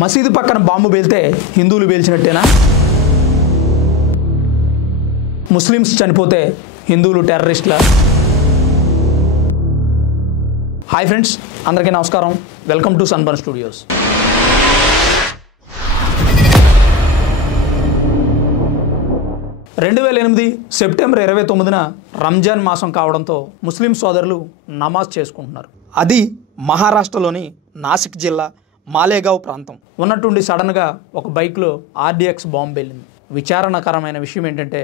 మసీదు పక్కన బాంబు పేలితే హిందువులు పేల్చినట్టేనా? ముస్లిమ్స్ చనిపోతే హిందువులు టెర్రరిస్టులా? హాయ్ ఫ్రెండ్స్, అందరికీ నమస్కారం. Welcome to Sunburn Studios. September 29న రంజాన్ మాసం కావడంతో ముస్లిం సోదరులు నమాజ్ చేసుకుంటున్నారు. అది మహారాష్ట్రలోని నాసిక్ జిల్లా మాలేగావ్ ప్రాంతం. ఉన్నట్టుండి సడన్గా ఒక బైక్లో RDX బాంబు వెళ్ళింది. విచారణకరమైన విషయం ఏంటంటే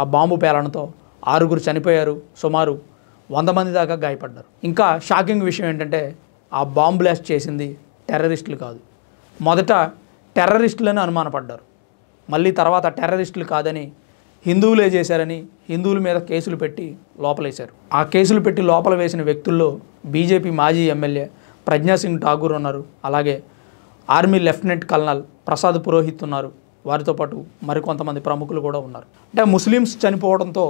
ఆ బాంబు పేలడంతో 6 చనిపోయారు, సుమారు 100 మంది దాకా గాయపడ్డారు. ఇంకా షాకింగ్ విషయం ఏంటంటే ఆ బాంబు బ్లాస్ట్ చేసింది టెర్రరిస్టులు కాదు. మొదట టెర్రరిస్టులని అనుమానపడ్డారు, మళ్ళీ తర్వాత టెర్రరిస్టులు కాదని హిందువులే చేశారని హిందువుల మీద కేసులు పెట్టి లోపలేశారు. ఆ కేసులు పెట్టి లోపల వేసిన వ్యక్తుల్లో బీజేపీ మాజీ ఎమ్మెల్యే ప్రజ్ఞాసింగ్ ఠాగూర్ ఉన్నారు, అలాగే army lieutenant colonel Prasad Purohit ఉన్నారు. వారితో పాటు మరికొంతమంది ప్రముఖులు కూడా ఉన్నారు. అంటే ముస్లిమ్స్ చనిపోవడంతో,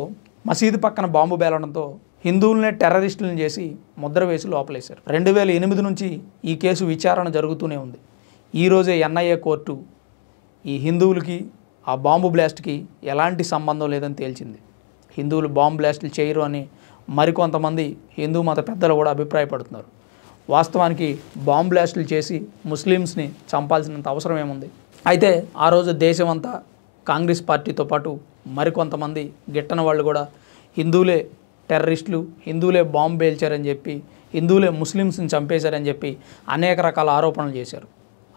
మసీదు పక్కన బాంబు పేలడంతో హిందువులనే టెర్రరిస్టులను చేసి ముద్ర వేసి లోపలేశారు. 2008 నుంచి ఈ కేసు విచారణ జరుగుతూనే ఉంది. ఈరోజే NIA కోర్టు ఈ హిందువులకి ఆ బాంబు బ్లాస్ట్కి ఎలాంటి సంబంధం లేదని తేల్చింది. హిందువులు బాంబు బ్లాస్టులు చేయరు అని మరికొంతమంది హిందూ మత పెద్దలు కూడా అభిప్రాయపడుతున్నారు. వాస్తవానికి బాంబు బ్లాస్టులు చేసి ముస్లిమ్స్ని చంపాల్సినంత అవసరం ఏముంది? అయితే ఆ రోజు దేశమంతా కాంగ్రెస్ పార్టీతో పాటు మరికొంతమంది గిట్టన వాళ్ళు కూడా హిందువులే టెర్రరిస్టులు, హిందువులే బాంబు పేల్చారని చెప్పి, హిందువులే ముస్లిమ్స్ని చంపేశారని చెప్పి అనేక రకాల ఆరోపణలు చేశారు.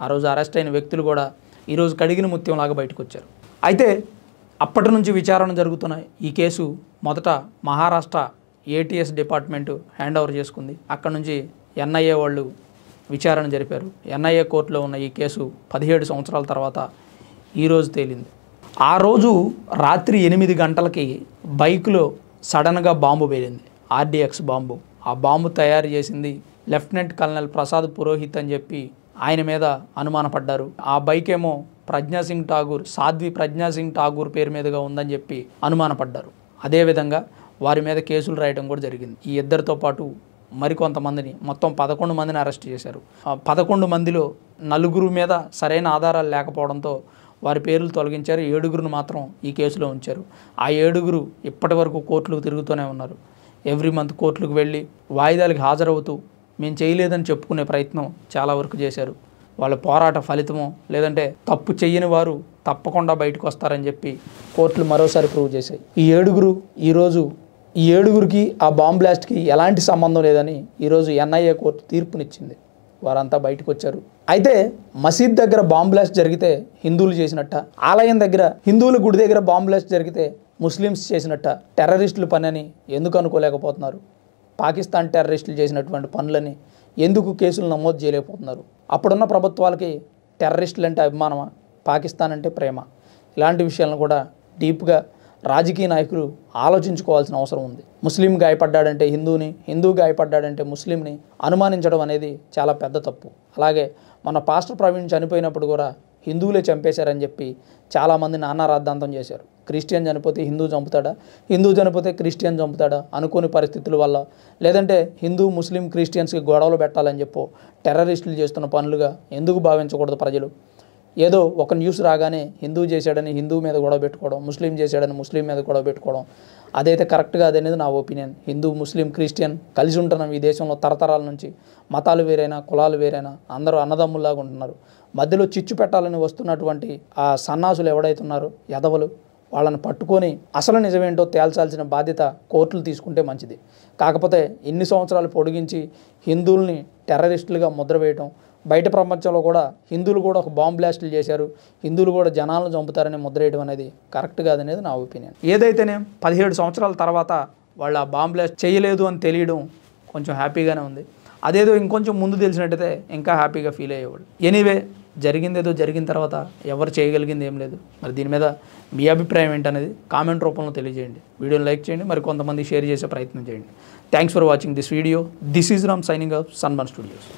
ఆ రోజు అరెస్ట్ అయిన వ్యక్తులు కూడా ఈరోజు కడిగిన ముత్యంలాగా బయటకు వచ్చారు. అయితే అప్పటి నుంచి విచారణ జరుగుతున్న ఈ కేసు మొదట Maharashtra ATS department hand over చేసుకుంది. అక్కడ నుంచి NIA వాళ్ళు విచారణ జరిపారు. NIA కోర్టులో ఉన్న ఈ కేసు 17 సంవత్సరాల తర్వాత ఈరోజు తేలింది. ఆ రోజు రాత్రి 8 గంటలకి బైకులో సడన్గా బాంబు పేలింది, RDX బాంబు. ఆ బాంబు తయారు చేసింది లెఫ్టినెంట్ కల్నల్ ప్రసాద్ పురోహిత్ అని చెప్పి ఆయన మీద అనుమానపడ్డారు. ఆ బైక్ ఏమో ప్రజ్ఞాసింగ్ ఠాగూర్, సాధ్వి ప్రజ్ఞాసింగ్ ఠాగూర్ పేరు మీదుగా ఉందని చెప్పి అనుమానపడ్డారు. అదేవిధంగా వారి మీద కేసులు రాయడం కూడా జరిగింది. ఈ ఇద్దరితో పాటు మరికొంతమందిని, మొత్తం 11 మందిని అరెస్ట్ చేశారు. 11 మందిలో 4 మీద సరైన ఆధారాలు లేకపోవడంతో వారి పేర్లు తొలగించారు. 7 మాత్రం ఈ కేసులో ఉంచారు. ఆ 7 ఇప్పటి వరకు కోర్టులకు తిరుగుతూనే ఉన్నారు. ఎవ్రీ మంత్ కోర్టులకు వెళ్ళి వాయిదాలకు హాజరవుతూ మేము చేయలేదని చెప్పుకునే ప్రయత్నం చాలా వరకు చేశారు. వాళ్ళ పోరాట ఫలితమో లేదంటే తప్పు చెయ్యని వారు తప్పకుండా బయటకు వస్తారని చెప్పి కోర్టులు మరోసారి ప్రూవ్ చేశాయి. ఈ 7 ఆ బాంబ్ బ్లాస్ట్కి ఎలాంటి సంబంధం లేదని ఈరోజు NIA కోర్టు తీర్పునిచ్చింది. వారంతా బయటకు వచ్చారు. అయితే మసీద్ దగ్గర బాంబ్ బ్లాస్ట్ జరిగితే హిందువులు చేసినట్ట, ఆలయం దగ్గర హిందువుల గుడి దగ్గర బాంబ్ బ్లాస్ట్ జరిగితే ముస్లిమ్స్ చేసినట్ట, టెర్రరిస్టుల పని అని ఎందుకు అనుకోలేకపోతున్నారు? పాకిస్తాన్ టెర్రరిస్టులు చేసినటువంటి పనులని ఎందుకు కేసులు నమోదు చేయలేకపోతున్నారు? అప్పుడున్న ప్రభుత్వాలకి టెర్రరిస్టులు అంటే అభిమానమా, పాకిస్తాన్ అంటే ప్రేమ? ఇలాంటి విషయాలను కూడా డీప్గా రాజకీయ నాయకులు ఆలోచించుకోవాల్సిన అవసరం ఉంది. ముస్లిం గాయపడ్డాడంటే హిందూని, హిందూ గాయపడ్డాడంటే ముస్లింని అనుమానించడం అనేది చాలా పెద్ద తప్పు. అలాగే మన పాస్టర్ ప్రవీణ్ చనిపోయినప్పుడు కూడా హిందువులే చంపేశారని చెప్పి చాలామంది నానా రాద్ధాంతం చేశారు. క్రిస్టియన్ చనిపోతే హిందూ చంపుతాడా, హిందూ చనిపోతే క్రిస్టియన్ చంపుతాడా అనుకోని పరిస్థితుల వల్ల, లేదంటే హిందూ ముస్లిం క్రిస్టియన్స్కి గొడవలు పెట్టాలని చెప్పో టెర్రరిస్టులు చేస్తున్న పనులుగా ఎందుకు భావించకూడదు ప్రజలు? ఏదో ఒక న్యూస్ రాగానే హిందూ చేశాడని హిందూ మీద గొడవ పెట్టుకోవడం, ముస్లిం చేశాడని ముస్లిం మీద గొడవ పెట్టుకోవడం అదైతే కరెక్ట్ కాదనేది నా ఒపీనియన్. హిందూ ముస్లిం క్రిస్టియన్ కలిసి ఉంటున్నాం ఈ దేశంలో తరతరాల నుంచి. మతాలు వేరైనా, కులాలు వేరైనా అందరూ అన్నదమ్ముల్లాగా ఉంటున్నారు. మధ్యలో చిచ్చు పెట్టాలని వస్తున్నటువంటి ఆ సన్నాసులు ఎవడైతున్నారో ఎదవలు, వాళ్ళని పట్టుకొని అసలు నిజమేంటో తేల్చాల్సిన బాధ్యత కోర్టులు తీసుకుంటే మంచిది. కాకపోతే ఇన్ని సంవత్సరాలు పొడిగించి హిందువుల్ని టెర్రరిస్టులుగా ముద్ర వేయటం, బయట ప్రపంచంలో కూడా హిందువులు కూడా ఒక బాంబ్ బ్లాస్టులు చేశారు, హిందువులు కూడా జనాలను చంపుతారని ముద్ర వేయడం అనేది కరెక్ట్ కాదనేది నా ఒపీనియన్. ఏదైతేనే 17 సంవత్సరాల తర్వాత వాళ్ళు ఆ బాంబ్ బ్లాస్ట్ చేయలేదు అని తెలియడం కొంచెం హ్యాపీగానే ఉంది. అదేదో ఇంకొంచెం ముందు తెలిసినట్టయితే ఇంకా హ్యాపీగా ఫీల్ అయ్యేవాడు. ఎనీవే, జరిగిందేదో జరిగిన తర్వాత ఎవరు చేయగలిగింది ఏం లేదు. మరి దీని మీద మీ అభిప్రాయం ఏంటనేది కామెంట్ రూపంలో తెలియజేయండి. వీడియోని లైక్ చేయండి, మరి కొంతమంది షేర్ చేసే ప్రయత్నం చేయండి. Thanks for watching this video. This is Ram signing off sunburn studios.